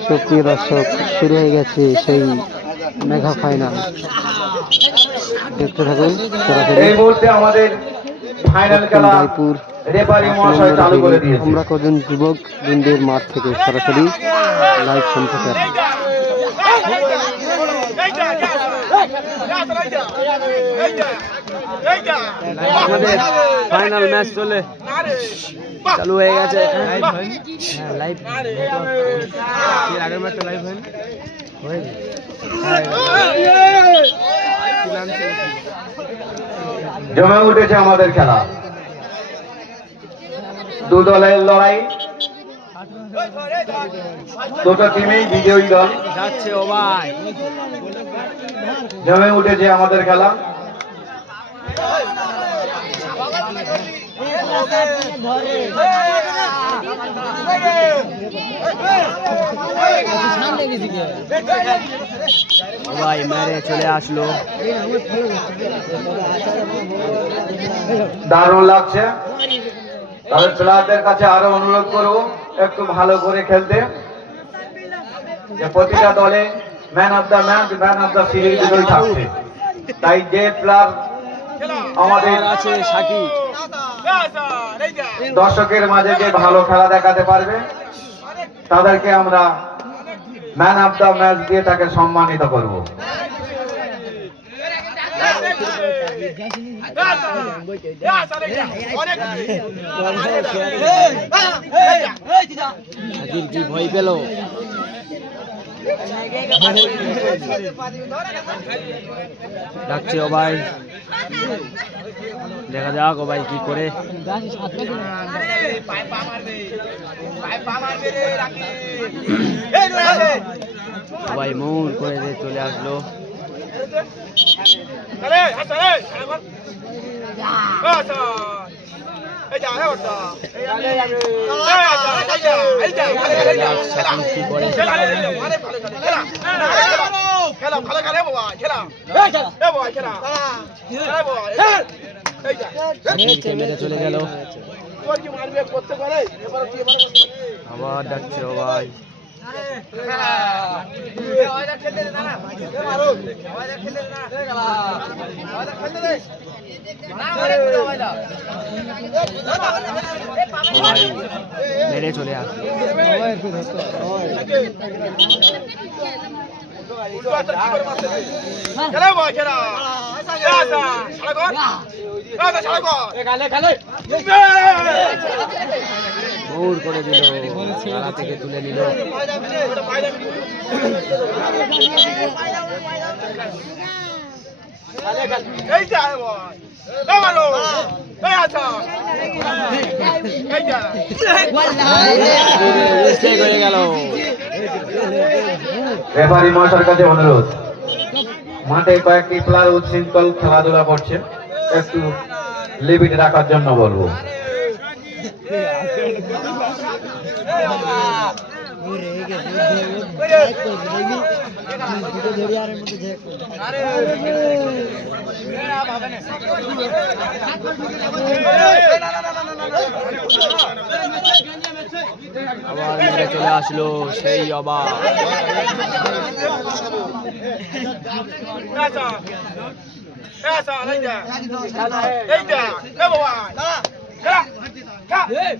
সুপ্রিয় দর্শক শুরু হয়ে গেছে সেই মেঘা ফাইনাল দেখতে থাকুন সরাসরি এই মুহূর্তে আমাদের ফাইনাল খেলা রায়পুর আমরা কজন যুবক বৃন্দের মাঠ থেকে সরাসরি লাইভ সম্প্রচার আমাদের ফাইনাল ম্যাচ চলে। চালু হয়ে গেছে। লাইভ আগের ম্যাচটা লাইভ হয়নি? জমে উঠেছে আমাদের খেলা। দু দলের লড়াই। দুটো টিমেই বিজয়ী দল। যাচ্ছে ও ভাই। জমে উঠেছে আমাদের খেলা। ও ভাই, মেরে চলে আসলো। দারুণ লাগছে। তবে প্লেয়ারদের কাছে আরও অনুরোধ করব একটু ভালো করে খেলতে। প্রতিটা দলে man of the match man of the series দুটোই থাকছে। তাই যে প্লেয়ার আমাদের আছে দর্শকের মাঝে যে ভালো খেলা দেখাতে পারবে, তাদেরকে আমরা ম্যান অফ দ্য ম্যাচ দিয়ে তাকে সম্মানিত করব। সাকিব কি ভয় পেল ডাকছে ও ভাই। দেখা যাক ও ভাই কি করে। ও ভাই মৌন করে দিয়ে চলে আসলো। চলে গেল। আবার ডাকছে ভাই মেরে চলে আসলো দৌড় করে দিল থেকে তুলে নিল কাছে অনুরোধ। মাঠে কয়েকটি প্লেয়ার উচ্ছৃঙ্খল খেলাধুলা করছে। একটু লিমিট রাখার জন্য বলব। আবার মেরে চলে আসলো সেই অবাক Ei,